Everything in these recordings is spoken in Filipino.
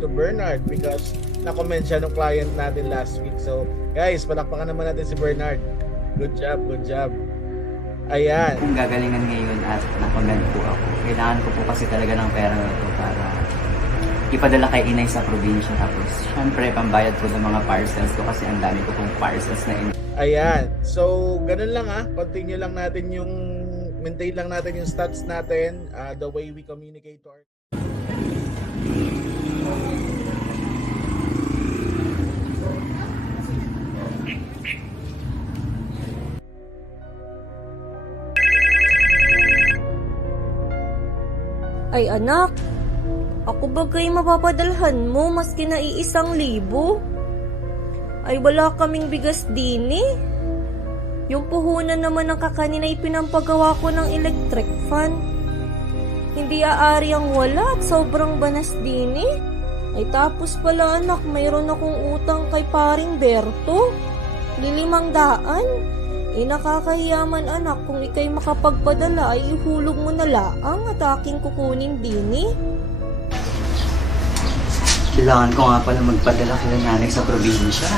to Bernard because na-comment siya ng client natin last week. So, guys, palakpakan naman natin si Bernard. Good job, good job. Ayan. Kung gagalingan ngayon at na-comment po ako, kailangan ko po kasi talaga ng pera na ito para ipadala kay inay sa probinsya. Tapos, syempre, pambayad po ng mga parcels ko kasi ang dami ko pong parcels na Ayan. So, ganun lang continue lang natin maintain lang natin yung stats natin, the way we communicate to our... Ay anak, ako bagay mapapadalhan mo maski na 1,000. Ay wala kaming bigas din eh. Yung puhunan naman ng kakanin ay pinampagawa ko ng electric fan. Hindi aari ang wala at sobrang banas din eh. Ay tapos pala anak, mayroon akong utang kay paring Berto. 500. Nakakahiyaman anak, kung ikay makapagpadala ay ihulog mo na laang at aking kukunin din eh. Kailangan ko nga pala magpadala kay nanay sa probinsya.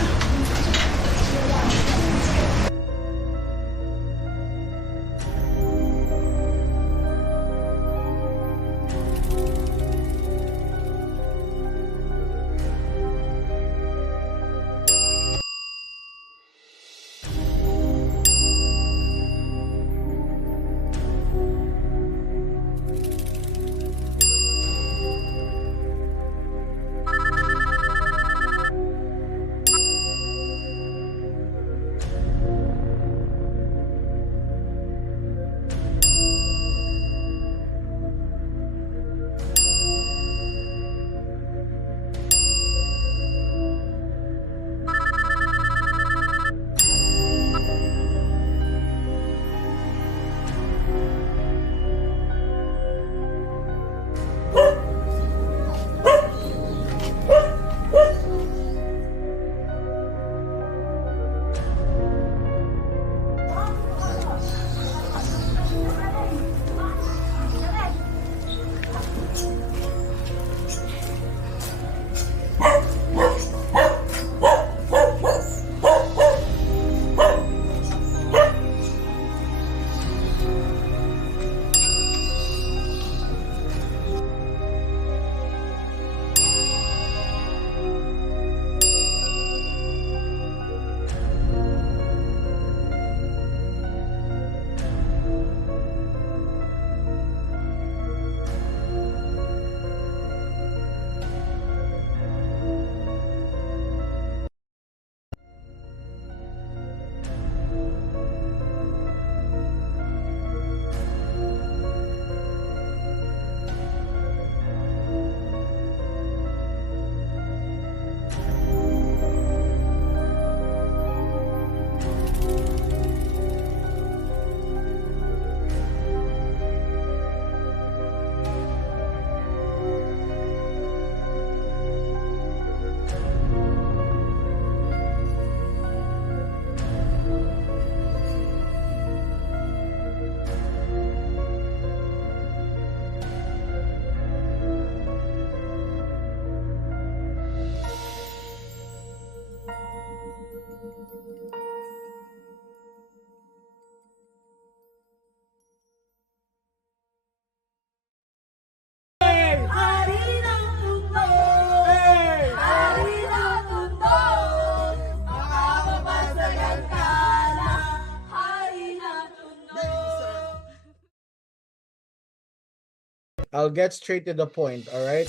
I'll get straight to the point, alright?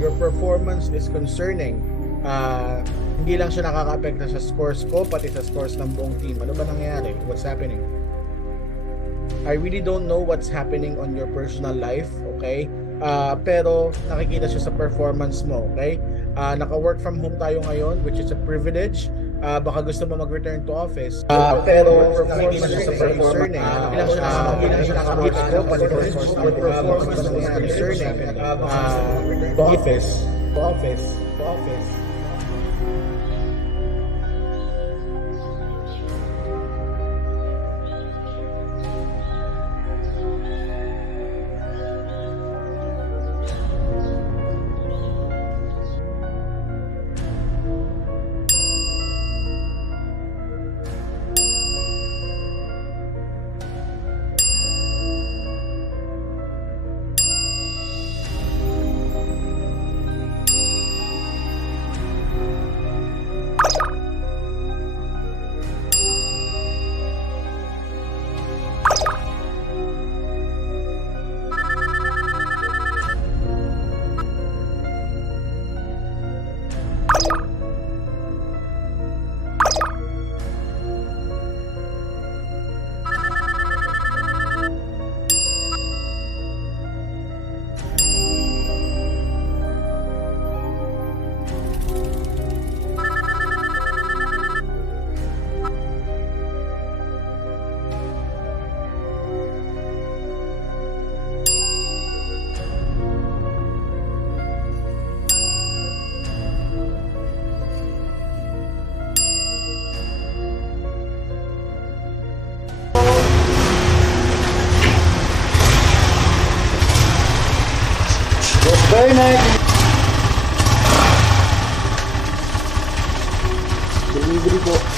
Your performance is concerning. Hindi lang siya nakaka-apekto sa scores ko, pati sa scores ng buong team. Ano ba nangyayari? What's happening? I really don't know what's happening on your personal life, okay? Pero nakikita siya sa performance mo, okay? Naka-work from home tayo ngayon, which is a privilege. Baka gusto mo mag-return to office. Pero performance is a concerning. Bilang siya nakakita ko, performance is concerning. To office. Bernard! Delivery po.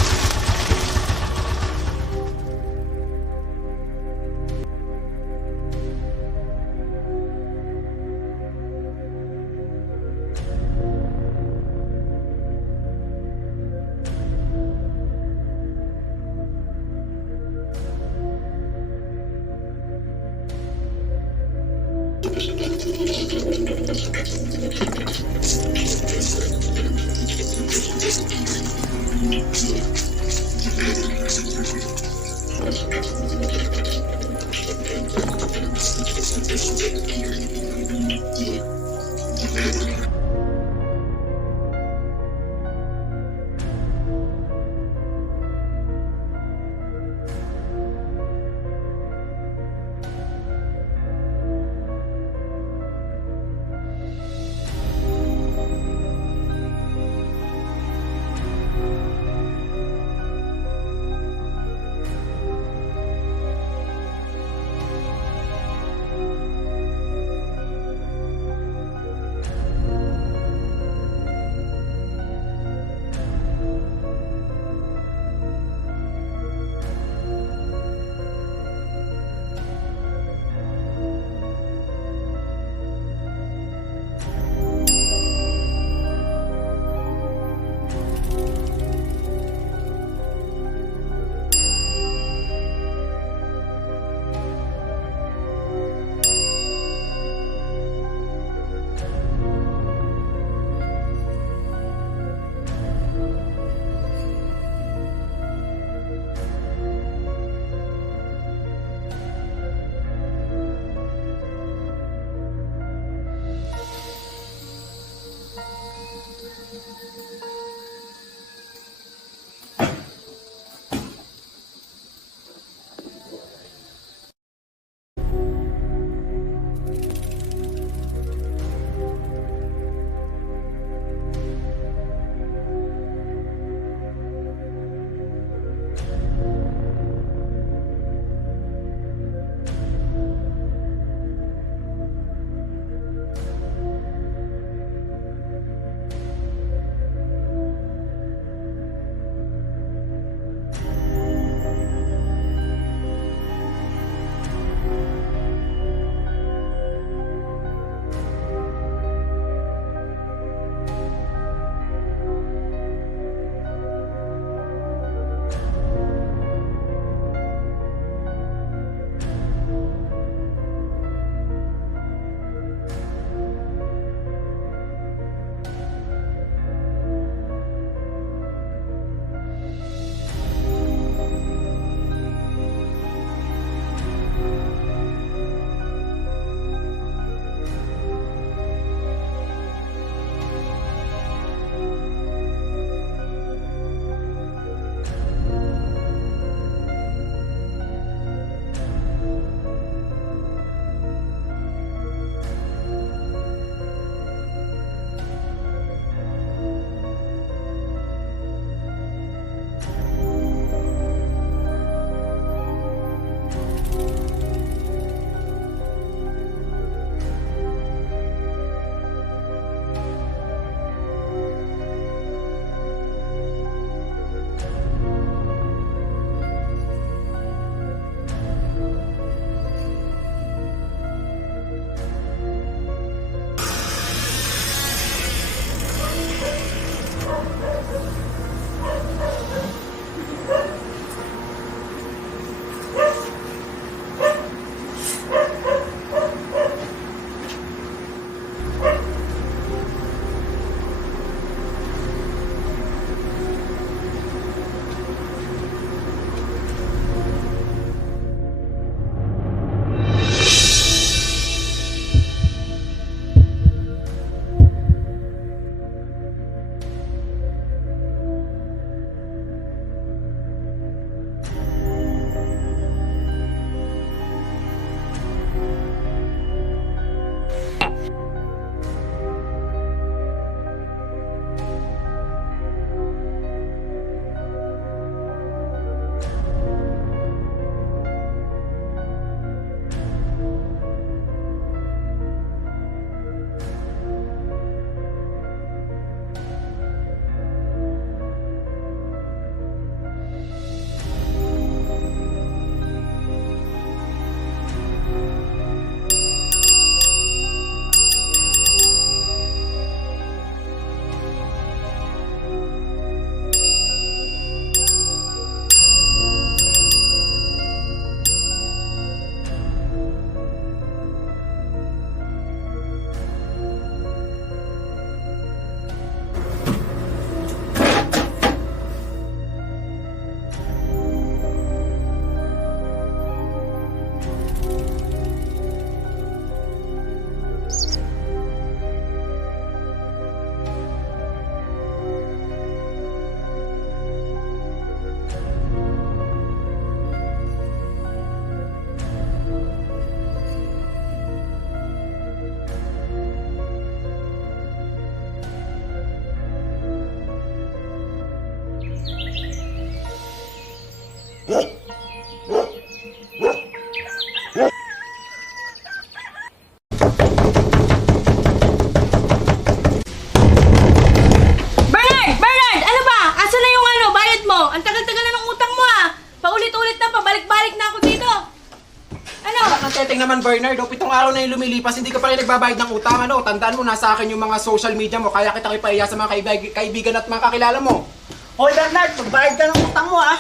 Bernard, 7 araw na yung lumilipas, hindi ka pa rin nagbabayad ng utang, ano? Tandaan mo, nasa akin yung mga social media mo, kaya kita kipahiya sa mga kaibigan at mga kakilala mo. Hoy Bernard, magbayad ka ng utang mo ha.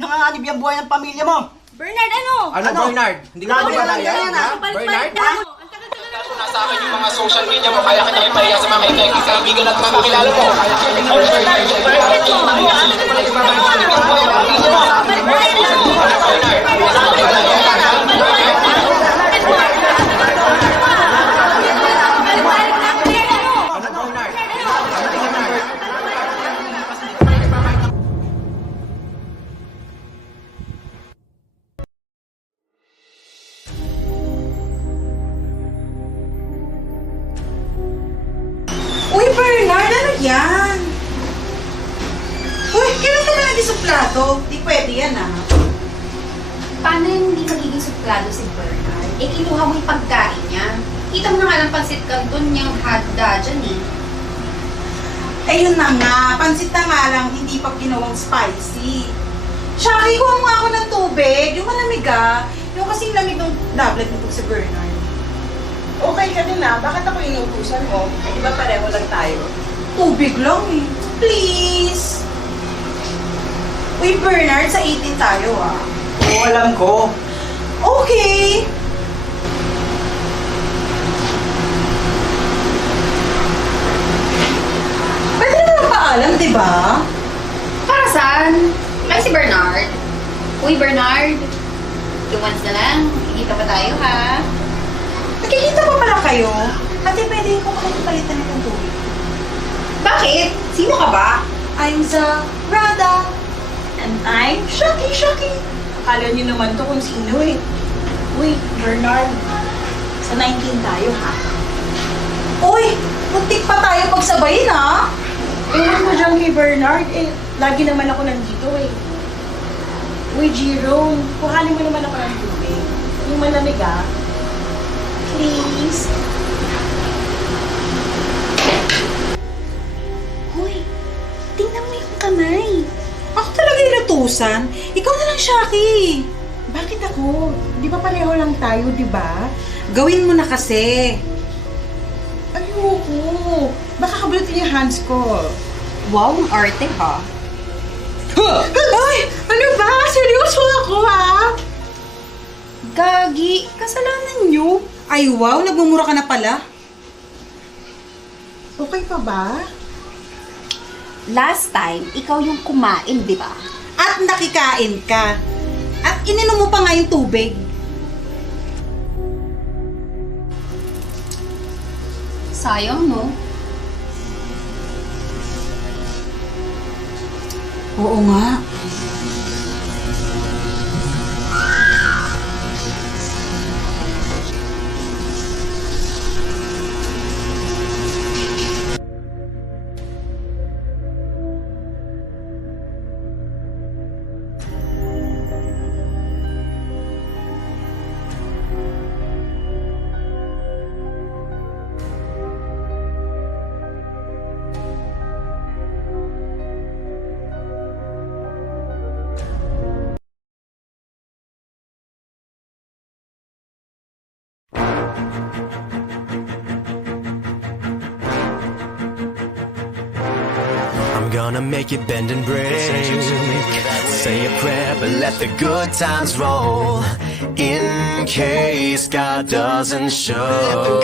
Nanganganib yung buhay ng pamilya mo. Bernard, ano? Ano, Bernard? Hindi mo Lagi ba ka lang yan, yan, ha? ah. Bernard? Ha? Tandaan mo, nasa akin yung mga social media mo, kaya kita kipahiya sa mga kaibigan at mga kakilala mo. Hoy Bernard, magbayad ka ng utang mo ha. Uy, Bernard, ano yan? Uy, kailan ka ba nagisuplado? Di pwede yan, ah. Paano yung hindi magiging suplado si Bernard? Eh, kinuha mo yung pagkain niya. Kita mo na nga ng pansit canton niyang hagda dyan eh. Ayun na nga, pansit na nga lang, hindi pa ginawang spicy. Shaki, kuha mo nga ako ng tubig. Yung malamig ah. Yung kasing lamig ng tablet mo si Bernard. Okay ka din ah. Bakit ako inuutusan mo? Di ba pareho lang tayo? Tubig lang eh. Please. Uy, Bernard, sa 18 tayo ah. Oo, alam ko. Okay. Pwede naman paalam, di ba? Para saan? Kaya si Bernard. Uy, Bernard. 2 months na lang. Kikita pa tayo, ha? Nakikita pa pala kayo? Ate, pwede ko kayo palitan ng tubig. Bakit? Sino ka ba? I'm Rada. And I'm Shaki. Akala niyo naman to kung sino eh. Uy, Bernard. Sa 19 tayo ha. Uy, muntik pa tayo pagsabayin ha. Ewan mo dyan kay Bernard. Eh, lagi naman ako nandito eh. Uy, Jerome. Kuhanin mo naman ako ng tubig. Yung malamig ah. Please. Uy, tingnan mo yung kamay. Ako talaga inutusan. Ikaw na lang, Shaki. Bakit ako? Di ba pareho lang tayo, di ba? Gawin mo na kasi. Ayoko. Baka kabulutin yung hands ko. Wow, ang arte, ha? Ay, ano ba? Seryoso ako ha? Gagi, kasalanan niyo. Ay wow, nagmumura ka na pala. Okay pa ba? Last time, ikaw yung kumain, di ba? At nakikain ka. At ininom mo pa nga yung tubig. Sayang, no? Oo nga. I'm gonna make it bend and break. Say a prayer, but let the good times roll. In case God doesn't show.